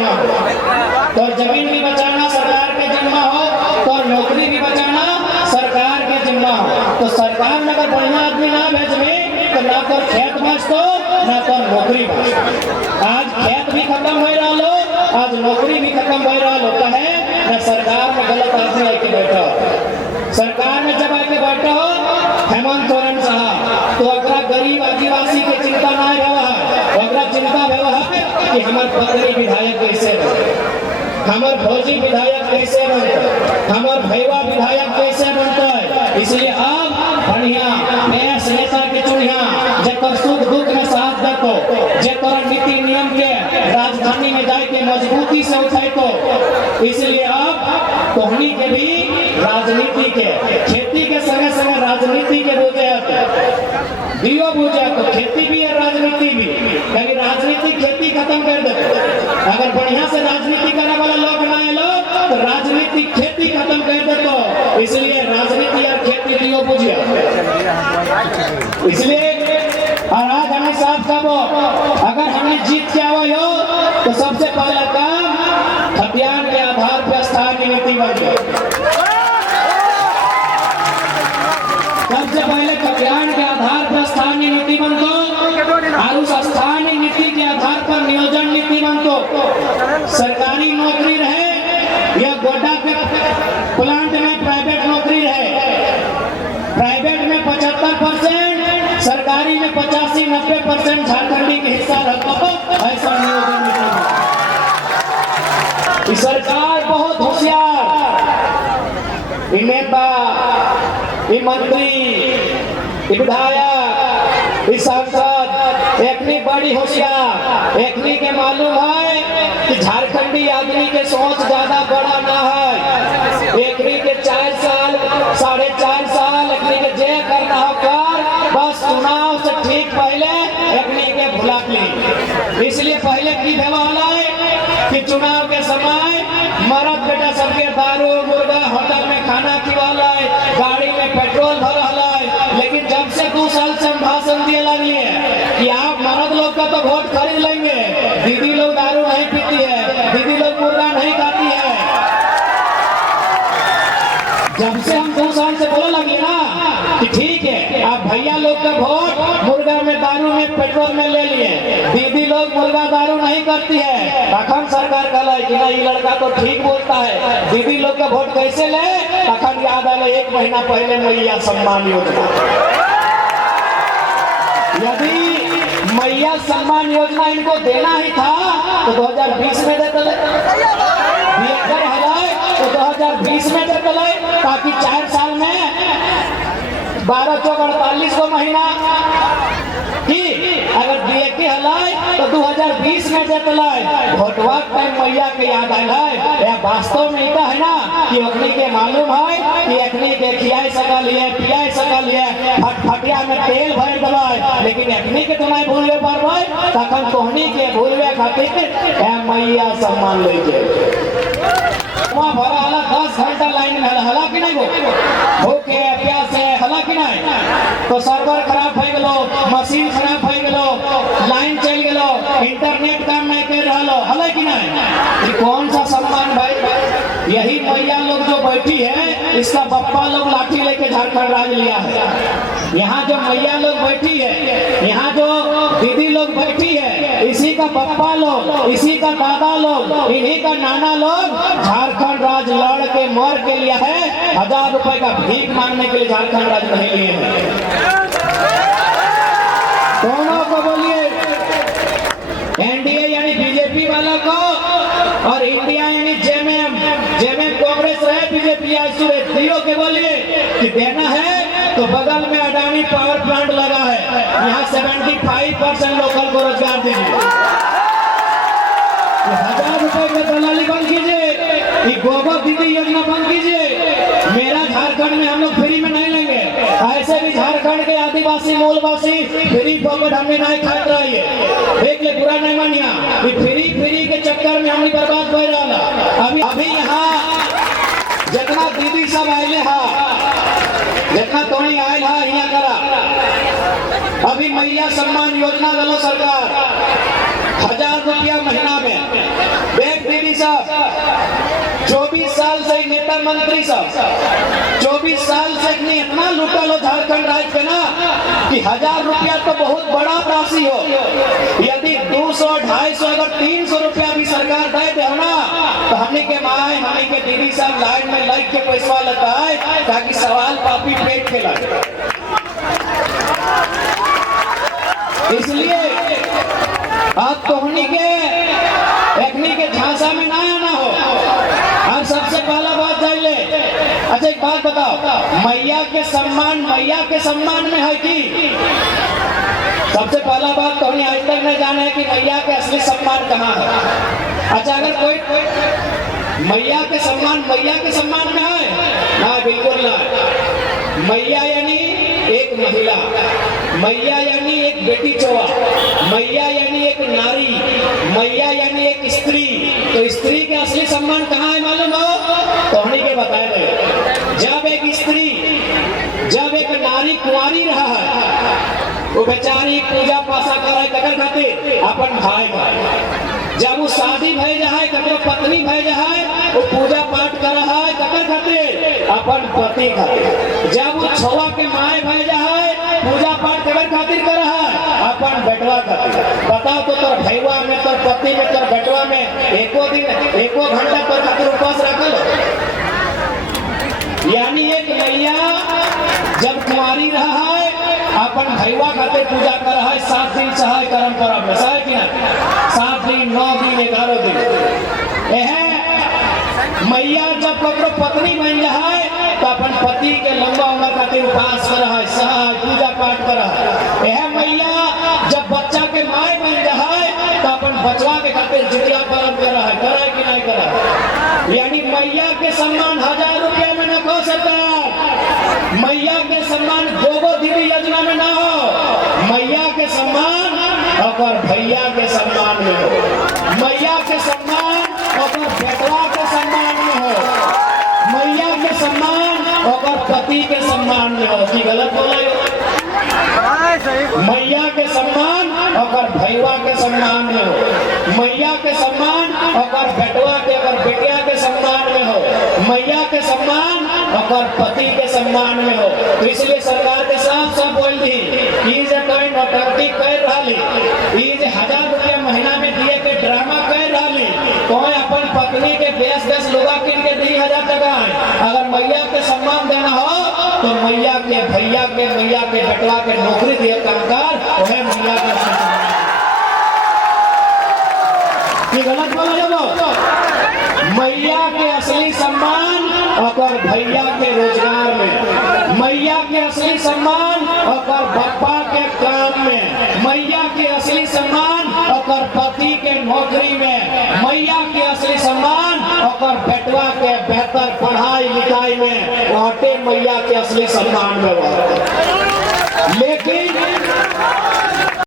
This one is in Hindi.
जिम्मा हो। तो जमीन भी बचाना सरकार के जिम्मा हो, तो नौकरी भी बचाना सरकार के जिम्मा हो। तो सरकार में अगर बढ़िया आदमी ना भेजबे तो ना तो खेत बचतो ना तो नौकरी बचतो। आज खेत भी खत्म हो रहा लो, आज नौकरी भी खत्म हो रहा लो। कहे ना सरकार में गलत आदमी आके बैठा, सरकार में जब आके बैठा हो हेमंत सोरेन साहब, तो अगर गरीब आदिवासी के चिंता ना रहा है, अगर चिंता रहा है कि हमार पत्नी विधायक कैसे बने, हमार भौजी विधायक कैसे बनता, हमार भैया विधायक कैसे बनता है। इसलिए आप बढ़िया ऐसे नेता के चुनिया जेकर सुख दुख में साथ देतो, जेकर नीति नियम के राजधानी में जाके मजबूती से उठातो। इसलिए आप तोहनी के भी राजनीति के खेती के संगे संगे राजनीति के बुझे दियो बुझे, तो खेती भी है राजनीति भी, लेकिन राजनीति खेती खत्म कर दे। अगर बढ़िया से राजनीति करने वाला लोग ना आए लोग तो राजनीति खेती खत्म कर दे। तो इसलिए राजनीति और खेती दियो बुझे। इसलिए और आज हमें साफ कहो, अगर हमें जीत के आवे हो तो सबसे पहला काम खतियान के आधार पर स्थानीय नीति बने। सबसे पहले खतियान के आधार पर स्थानीय नीति बनतो और उस स्थानीय नीति के आधार पर नियोजन नीति बनतो। सरकारी नौकरी रहे या गोड्डा के प्लांट में प्राइवेट नौकरी रहे, प्राइवेट में 75%, सरकारी में 85-90% झारखंडी के हिस्सा रहता हो, ऐसा नियोजन नीति। सरकार बहुत होशियार, नेता, मंत्री, विधायक, सांसद एकनी बड़ी होशियार, एकनी के मालूम है कि झारखंडी आदमी के सोच ज्यादा बड़ा ना है। एकनी के 4 साल 4.5 साल एकनी के जे करना हो कर, बस चुनाव से ठीक पहले एकनी के भुला ली। इसलिए पहले की व्यवहार है कि चुनाव के समय मरद बेटा सबके दारू मुर्गा होटल में खाना खिवाला है, गाड़ी में पेट्रोल भरा है। लेकिन जब से 2 साल से हम भाषण दिए लगी है कि आप मर्द लोग का तो वोट खरीद लेंगे, दीदी लोग दारू नहीं पीती है, दीदी लोग मुर्गा नहीं खाती है। जब से हम 2 साल से बोलने लगे ना कि ठीक है आप भैया लोग का वोट मुर्गा में दारू में पेट्रोल में ले लिए, दीदी लोग मुर्गा दारू नहीं करती है। अखन सरकार कहला कि ना ये लड़का तो ठीक बोलता है, दीदी लोग का वोट कैसे ले। अखन याद आए 1 महीना पहले मैया सम्मान योजना, यदि मैया सम्मान योजना इनको देना ही था तो 2020 में देते तो 2020 में देते, ताकि 4 साल में 12 चौक 48 को महीना की अगर दिए के हलाय तो 2020 में देते भोटवा टाइम मैया के याद आए है। वास्तव में इतना है ना कि अखनी के मालूम है कि अखनी के खियाई सकल है पियाई सकल है, फटफटिया में तेल भर दबाए, लेकिन अखनी के तो नहीं भूलवे पारबे, तखन तोहनी के भूलवे खातिर मैया सम्मान लेके वहाँ भरा हला 10 घंटा लाइन में हला कि नहीं भूखे प्यासे हला कि नहीं। तो सर्वर खराब हो गलो, मशीन खराब हो गलो, लाइन चल गलो, इंटरनेट काम नहीं कर रहा हला कि नहीं। कौन सा सम्मान भाई? यही मैया लोग जो बैठी है इसका पप्पा लोग लाठी लेके झारखंड राज लिया है। यहाँ जो मैया लोग बैठी है, यहाँ जो दीदी लोग बैठी है, इसी का पप्पा लोग, इसी का दादा लोग, इन्हीं का नाना लोग झारखंड राज लड़ के मर के लिया है। 1000 रुपए का भीख मांगने के लिए झारखंड राज नहीं लिए हैं। दोनों को बोलिए, एनडीए यानी बीजेपी वाला को और इंडिया यानी जेएमएम कांग्रेस रहे बीजेपी दियो के बोलिए कि देना है तो बगल में अडानी पावर प्लांट लगा है, यहाँ 75% लोकल को रोजगार दीजिए। 1000 रुपए का दलाली बंद कीजिए, गोबर दीदी योजना बंद कीजिए। मेरा झारखंड में हम लोग फ्री में नहीं लेंगे, ऐसे भी झारखंड के आदिवासी मूलवासी फ्री पॉकेट हमें नहीं खाते रहिए। देख ले बुरा नहीं मानिया, फ्री के चक्कर में हमने बर्बाद हो रहा। अभी यहाँ जितना दीदी सब आये हा, जितना तोड़ी आयल हा यहाँ करा। अभी मैया सम्मान योजना दलो सरकार 1000 रुपया महीना में मंत्री सब 24 साल से इतना लूटल हो झारखंड राज्य के ना कि 1000 रुपया तो बहुत बड़ा राशि हो। यदि 200, 250, अगर 300 रुपया भी सरकार दे दे ना तो हमने के माए, हमने के दीदी सब लाइन में लग के पैसा लेता है ताकि सवाल पापी पेट के लगे। इसलिए आप तोहनी के झांसा में ना आना हो। और सबसे पहला बात जान ले। अच्छा एक बात बताओ, मैया के सम्मान में है कि? सबसे पहला बात तो हमें आज तक नहीं जाना है कि मैया के असली सम्मान कहाँ है। अच्छा अगर कोई मैया के सम्मान में है ना, बिल्कुल ना। मैया यानी एक महिला, मैया यानी एक बेटी चौवा, मैया यानी एक नारी, मैया यानी एक स्त्री। तो स्त्री के असली सम्मान कहाँ है मालूम हो? तो हमने के बताए गए, जब एक नारी कुंवारी रहा है वो बेचारी पूजा पासा करे ककर खातिर अपन भाई का। जब वो शादी भय जाए, ककरो पत्नी भय जाए, वो पूजा पाठ कर रहा है ककर खातिर अपन पति खातिर। जब वो छुआ के माए भय जाए, पूजा पाठ ककर खातिर कर रहा है अपन बेटवा खातिर। बताओ तो तोर भैया में, तोर पति में, तोर बेटवा में एको घंटा तोर खातिर उपवास रखल। यानी एक मैया जब कुंवारी रहा है अपन भैया खातिर पूजा कर रहा है। 7 दिन सहाय कर्म परम में सहाय कि 7 दिन, 9 दिन, 11 दिन। मैया जब ककरो पत्नी बन जाए तो अपन पति के लंबा उम्र खातिर उपवास कर रहा है, सहाय पूजा पाठ कर रहा है। यह मैया जब बच्चा के माए बन जाए तो अपन बचवा के खातिर जितिया पर्व कर रहा है, करे कि नहीं करे। यानी मैया के सम्मान 1000 रुपया में न हो सकता। मैया के सम्मान गोगो दीदी योजना में ना हो। मैया के सम्मान और भैया के सम्मान में हो। मैया के सम्मान और बेटवा के सम्मान में हो। मैया के सम्मान और पति के सम्मान में हो। कि गलत बोला? मैया के सम्मान और भैया के सम्मान में हो। मैया के सम्मान और बेटवा के, अगर बेटिया के सम्मान में हो। मैया के सम्मान और पति के सम्मान में हो। तो इसलिए सरकार के साफ साफ बोल दी कि जे कोई नौटंकी कर रही, ये 1000 रुपया महीना में दिए के ड्रामा कर रही, कोई अपन पत्नी के 10 लोगा किन के 1000 टका है। अगर मैया के सम्मान देना हो तो मैया के, भैया के, मैया के बेटवा के नौकरी दिए कामगार, वह मैया का सम्मान। ये गलत बोला जब मैया के असली सम्मान और भैया के रोजगार में, मैया के असली सम्मान और बापा के काम में, मैया के असली सम्मान और पति के नौकरी में, मैया के असली सम्मान और बेटवा के बेहतर पढ़ाई लिखाई में, वहां मैया के असली सम्मान में। लेकिन